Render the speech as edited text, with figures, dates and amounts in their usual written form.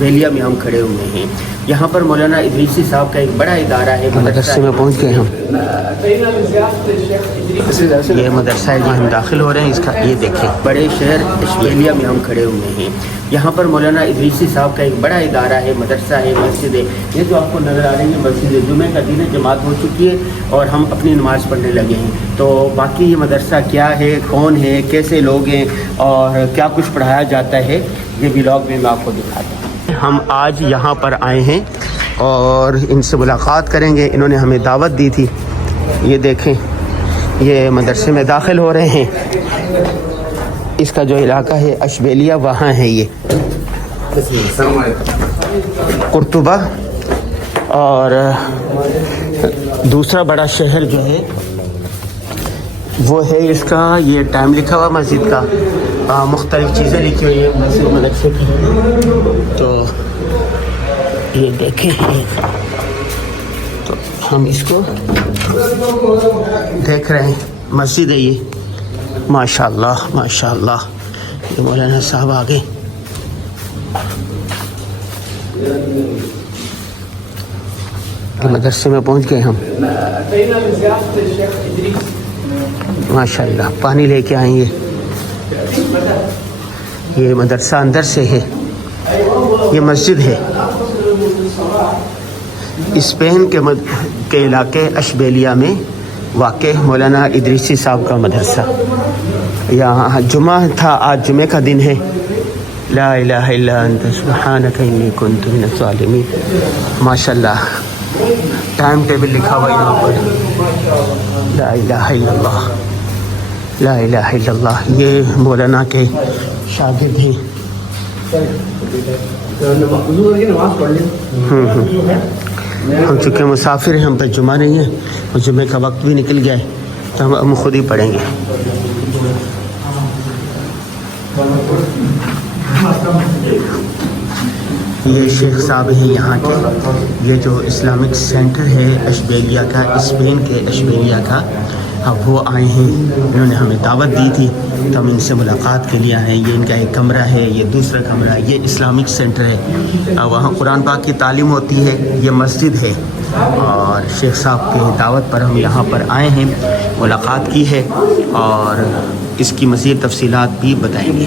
اشبیلیہ میں ہم کھڑے ہوئے ہیں. یہاں پر مولانا ادریسی صاحب کا ایک بڑا ادارہ ہے. مدرسے میں پہنچ گئے ہم. یہ مدرسہ ہے جہاں ہم داخل ہو رہے ہیں. اس کا یہ دیکھیں, بڑے شہر اشبیلیہ میں ہم کھڑے ہوئے ہیں. یہاں پر مولانا ادریسی صاحب کا ایک بڑا ادارہ ہے, مدرسہ ہے, مسجد ہے. یہ جو آپ کو نظر آ رہی ہے مسجد ہے, جمعہ کا دن ہے, جماعت ہو چکی ہے اور ہم اپنی نماز پڑھنے لگے ہیں. تو باقی یہ مدرسہ کیا ہے, کون ہے, کیسے لوگ ہیں اور کیا کچھ پڑھایا جاتا ہے, یہ ولاگ میں آپ کو دکھاتا ہوں. ہم آج یہاں پر آئے ہیں اور ان سے ملاقات کریں گے. انہوں نے ہمیں دعوت دی تھی. یہ دیکھیں, یہ مدرسے میں داخل ہو رہے ہیں. اس کا جو علاقہ ہے اشبیلیہ, وہاں ہے یہ قرطبہ. اور دوسرا بڑا شہر جو ہے وہ ہے, اس کا یہ ٹائم لکھا ہوا مسجد کا, مختلف چیزیں لکھی ہوئی ہیں مسجد مدرسے کی. تو یہ دیکھیں, تو ہم اس کو دیکھ رہے ہیں. مسجد ہے یہ, ماشاء اللہ ماشاء اللہ. یہ مولانا صاحب آگے. مدرسے میں پہنچ گئے ہم. ماشاء اللہ, پانی لے کے آئیں گے. یہ مدرسہ اندر سے ہے. یہ مسجد ہے. اسپین کے علاقے اشبیلیہ میں واقع مولانا ادریسی صاحب کا مدرسہ. یہاں جمعہ تھا, آج جمعہ کا دن ہے. لا الہ الا انت سبحانک انی کنت من الظالمین. ماشاء اللہ, ٹائم ٹیبل لکھا ہوا یہاں پر. لا الہ الا اللہ, لا الہ الا اللہ. یہ مولانا کے شاگرد ہیں. ہم چونکہ مسافر ہیں, ہم پہ جمعہ نہیں ہے اور جمعے کا وقت بھی نکل گیا ہے, تو ہم خود ہی پڑھیں گے. یہ شیخ صاحب ہیں یہاں کے. یہ جو اسلامک سینٹر ہے اشبیلیہ کا, اسپین کے اشبیلیہ کا, اب وہ آئے ہیں. انہوں نے ہمیں دعوت دی تھی تو ہم ان سے ملاقات کے لیے آئے ہیں. یہ ان کا ایک کمرہ ہے, یہ دوسرا کمرہ ہے. یہ اسلامک سینٹر ہے, وہاں قرآن پاک کی تعلیم ہوتی ہے. یہ مسجد ہے اور شیخ صاحب کے دعوت پر ہم یہاں پر آئے ہیں, ملاقات کی ہے اور اس کی مزید تفصیلات بھی بتائیں گے.